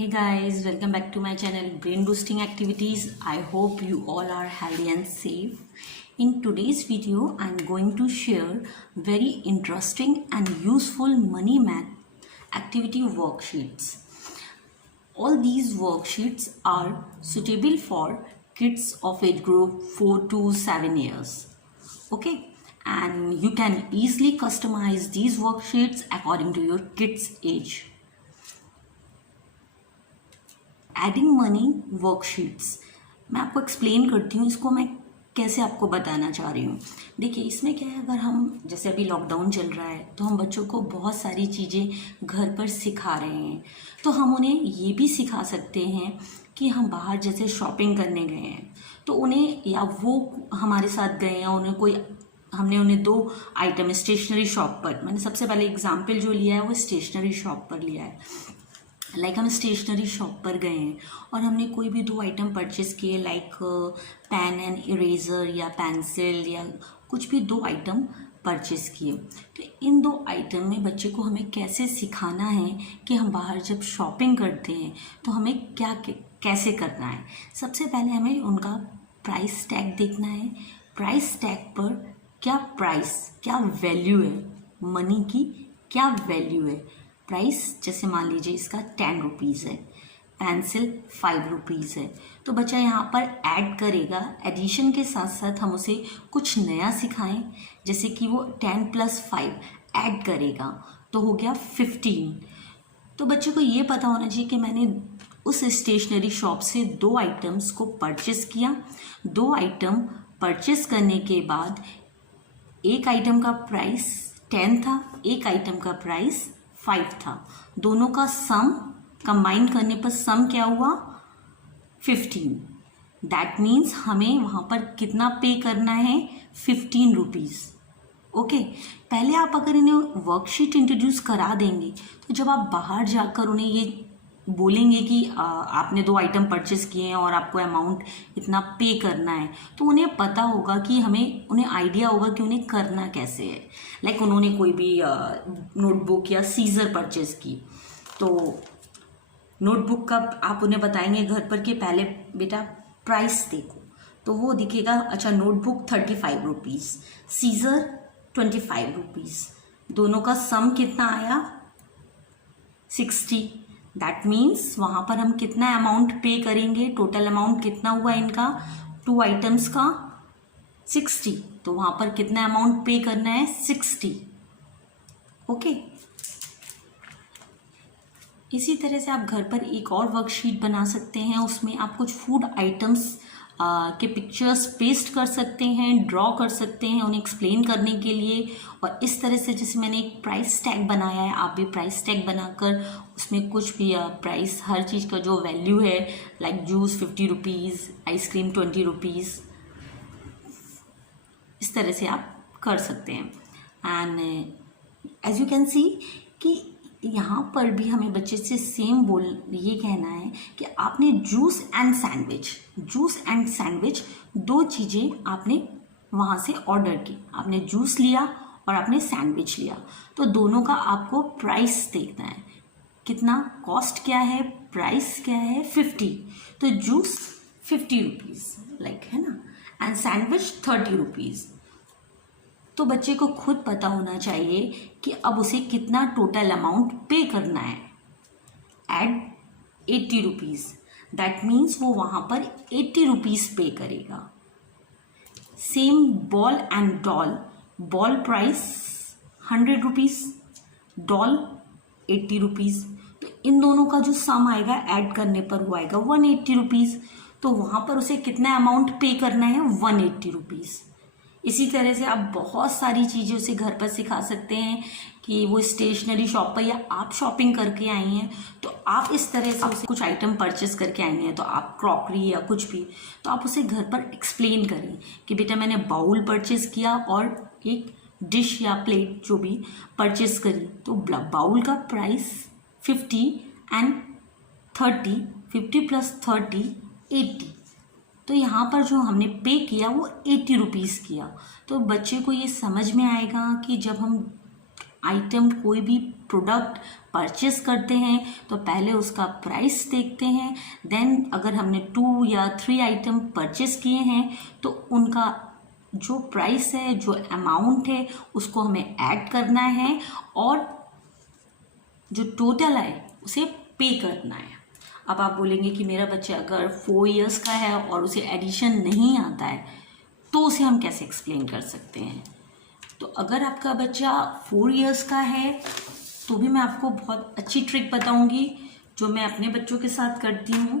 Hey guys, welcome back to my channel Brain Boosting Activities. I hope you all are healthy and safe. In today's video, I'm going to share very interesting and useful money math activity worksheets. All these worksheets are suitable for kids of age group 4 to 7 years. Okay, and you can easily customize these worksheets according to your kids' age. Adding money worksheets मैं आपको explain करती हूँ इसको मैं कैसे आपको बताना चाह रही हूँ। देखिए इसमें क्या है, अगर हम जैसे अभी लॉकडाउन चल रहा है तो हम बच्चों को बहुत सारी चीज़ें घर पर सिखा रहे हैं, तो हम उन्हें ये भी सिखा सकते हैं कि हम बाहर जैसे शॉपिंग करने गए हैं तो उन्हें, या वो हमारे साथ गए हैं, उन्हें कोई हमने उन्हें 2 आइटम स्टेशनरी शॉप पर, मैंने सबसे पहले एग्जाम्पल जो लिया है वो स्टेशनरी शॉप पर लिया है। हम स्टेशनरी शॉप पर गए हैं और हमने कोई भी 2 आइटम परचेस किए, लाइक पेन एंड इरेज़र या पेंसिल या कुछ भी 2 आइटम परचेस किए। तो इन 2 आइटम में बच्चे को हमें कैसे सिखाना है कि हम बाहर जब शॉपिंग करते हैं तो हमें क्या कैसे करना है। सबसे पहले हमें उनका प्राइस टैग देखना है। प्राइस टैग पर क्या वैल्यू है, मनी की क्या वैल्यू है। प्राइस जैसे मान लीजिए इसका 10 रुपीज़ है, पेंसिल 5 रुपीज़ है, तो बच्चा यहाँ पर ऐड करेगा। एडिशन के साथ साथ हम उसे कुछ नया सिखाएं, जैसे कि वो 10 + 5 ऐड करेगा तो हो गया 15। तो बच्चे को ये पता होना चाहिए कि मैंने उस स्टेशनरी शॉप से 2 आइटम्स को परचेस किया। 2 आइटम परचेस करने के बाद एक आइटम का प्राइस 10 था, एक आइटम का प्राइस 5 था, दोनों का सम कंबाइन करने पर सम क्या हुआ 15। दैट मीन्स हमें वहाँ पर कितना पे करना है 15 रुपीज़। ओके, पहले आप अगर इन्हें वर्कशीट इंट्रोड्यूस करा देंगे तो जब आप बाहर जाकर उन्हें ये बोलेंगे कि आपने 2 आइटम परचेस किए हैं और आपको अमाउंट इतना पे करना है, तो उन्हें पता होगा कि उन्हें आइडिया होगा कि उन्हें करना कैसे है। लाइक उन्होंने कोई भी नोटबुक या सीजर परचेस की, तो नोटबुक का आप उन्हें बताएंगे घर पर कि पहले बेटा प्राइस देखो, तो वो दिखेगा अच्छा नोटबुक 35 रुपीज़, सीजर 25 रुपीज़, दोनों का सम कितना आया 60। दैट मीन्स वहाँ पर हम कितना अमाउंट पे करेंगे, टोटल अमाउंट कितना हुआ इनका 2 आइटम्स का 60, तो वहाँ पर कितना अमाउंट पे करना है 60। ओके, इसी तरह से आप घर पर एक और वर्कशीट बना सकते हैं। उसमें आप कुछ फूड आइटम्स के पिक्चर्स पेस्ट कर सकते हैं, ड्रॉ कर सकते हैं उन्हें एक्सप्लेन करने के लिए। और इस तरह से जैसे मैंने एक प्राइस टैग बनाया है, आप भी प्राइस टैग बनाकर उसमें कुछ भी प्राइस, हर चीज़ का जो वैल्यू है, like juice 50 rupees, ice cream 20 rupees, इस तरह से आप कर सकते हैं। And as you can see कि यहाँ पर भी हमें बच्चे से सेम ये कहना है कि आपने जूस एंड सैंडविच 2 चीज़ें आपने वहाँ से ऑर्डर की। आपने जूस लिया और आपने सैंडविच लिया, तो दोनों का आपको प्राइस देखना है, कितना कॉस्ट क्या है, प्राइस क्या है 50। तो जूस 50 रुपीज़ लाइक है ना, एंड सैंडविच 30 रुपीज़। तो बच्चे को खुद पता होना चाहिए कि अब उसे कितना टोटल अमाउंट पे करना है। एड 80 रुपीज़, दैट मीन्स वो वहाँ पर 80 रुपीज़ पे करेगा। Same ball and doll, ball price 100 rupees, doll 80 rupees, तो इन दोनों का जो सम आएगा ऐड करने पर वो आएगा 180 रुपीज़। तो वहाँ पर उसे कितना अमाउंट पे करना है 180 रुपीज़। इसी तरह से आप बहुत सारी चीज़ें उसे घर पर सिखा सकते हैं कि वो स्टेशनरी शॉप पर, या आप शॉपिंग करके आई हैं तो आप इस तरह से उसे कुछ आइटम परचेस करके आई हैं, तो आप क्रॉकरी या कुछ भी, तो आप उसे घर पर एक्सप्लेन करें कि बेटा मैंने बाउल परचेस किया और एक डिश या प्लेट जो भी परचेस करी, तो बाउल का प्राइस 50 एंड 30, 50 + 30 80। तो यहाँ पर जो हमने पे किया वो 80 रुपीज़ किया। तो बच्चे को ये समझ में आएगा कि जब हम आइटम कोई भी प्रोडक्ट परचेस करते हैं तो पहले उसका प्राइस देखते हैं, देन अगर हमने 2 या 3 आइटम परचेस किए हैं तो उनका जो प्राइस है, जो अमाउंट है, उसको हमें ऐड करना है और जो टोटल है उसे पे करना है। अब आप बोलेंगे कि मेरा बच्चा अगर 4 इयर्स का है और उसे एडिशन नहीं आता है तो उसे हम कैसे एक्सप्लेन कर सकते हैं। तो अगर आपका बच्चा 4 इयर्स का है तो भी मैं आपको बहुत अच्छी ट्रिक बताऊंगी जो मैं अपने बच्चों के साथ करती हूँ।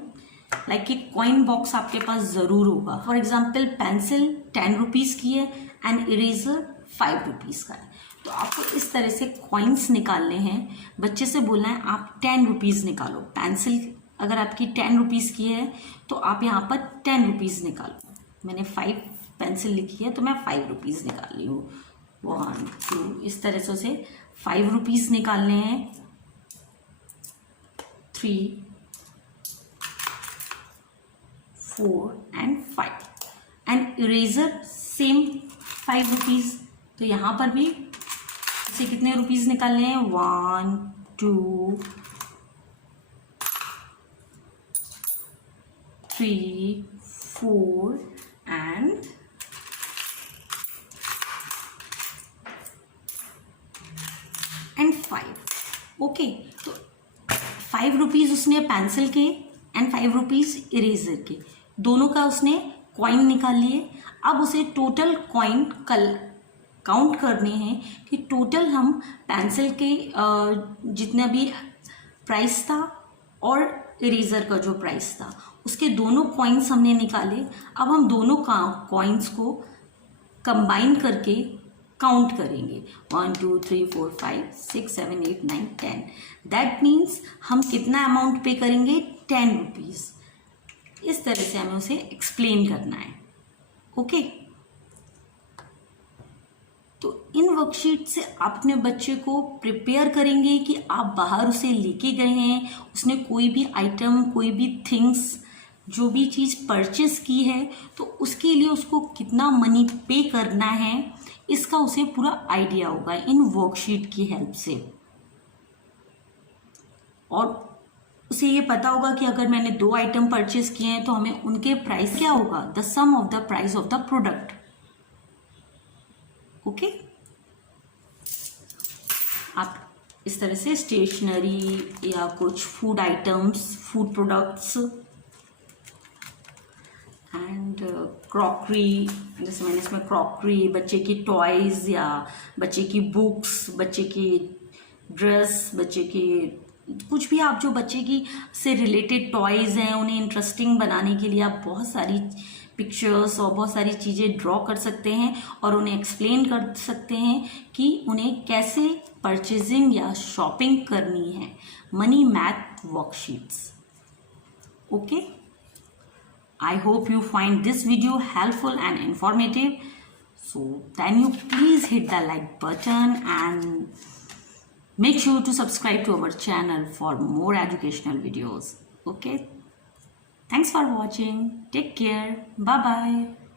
लाइक एक कॉइन बॉक्स आपके पास ज़रूर होगा। फॉर एग्जाम्पल पेंसिल 10 रुपीज़ की है एंड इरेजर 5 रुपीज़ का है, तो आपको इस तरह से कॉइन्स निकालने हैं। बच्चे से बोलना है आप 10 रुपीज़ निकालो। पेंसिल अगर आपकी 10 रुपीज़ की है तो आप यहाँ पर 10 रुपीज़ निकालो। मैंने 5 पेंसिल लिखी है तो मैं 5 रुपीज़ निकाल रही हूँ। 1 2 इस तरह से उसे 5 रुपीज़ निकालने हैं। 3 4 and 5 and eraser same 5 rupees. तो यहाँ पर भी इसे कितने रुपीज़ निकालने हैं? 1 2 3 4 एंड 5। ओके, तो 5 रुपीज़ उसने पेंसिल के एंड 5 रुपीज़ इरेजर के, दोनों का उसने कॉइन निकाल लिए। अब उसे टोटल कॉइन काउंट करने हैं कि टोटल हम पेंसिल के जितना भी प्राइस था और इरेजर का जो प्राइस था उसके दोनों कॉइन्स हमने निकाले। अब हम दोनों कॉइन्स को कंबाइन करके काउंट करेंगे। 1 2 3 4 5 6 7 8 9 10। दैट मीन्स हम कितना अमाउंट पे करेंगे? 10 रुपीज़। इस तरह से हमें उसे एक्सप्लेन करना है। ओके, तो इन वर्कशीट से आप अपने बच्चे को प्रिपेयर करेंगे कि आप बाहर उसे लेके गए हैं, उसने कोई भी आइटम, कोई भी थिंग्स, जो भी चीज़ परचेस की है तो उसके लिए उसको कितना मनी पे करना है, इसका उसे पूरा आइडिया होगा इन वर्कशीट की हेल्प से। और उसे ये पता होगा कि अगर मैंने 2 आइटम परचेस किए हैं तो हमें उनके प्राइस क्या होगा? The sum of the price of the product. Okay, आप इस तरह से स्टेशनरी या कुछ food items, food products and crockery, जैसे मैंने इसमें क्रॉकरी, बच्चे की टॉयज़ या बच्चे की बुक्स, बच्चे की ड्रेस, बच्चे की कुछ भी, आप जो बच्चे की से रिलेटेड टॉयज़ हैं उन्हें इंटरेस्टिंग बनाने के लिए आप बहुत सारी पिक्चर्स और बहुत सारी चीज़ें ड्रॉ कर सकते हैं और उन्हें एक्सप्लेन कर सकते हैं कि उन्हें कैसे परचेजिंग या शॉपिंग करनी है। Money math worksheets. Okay, I hope you find this video helpful and informative. So then you please hit the like button and make sure to subscribe to our channel for more educational videos. Okay. Thanks for watching. Take care. Bye bye.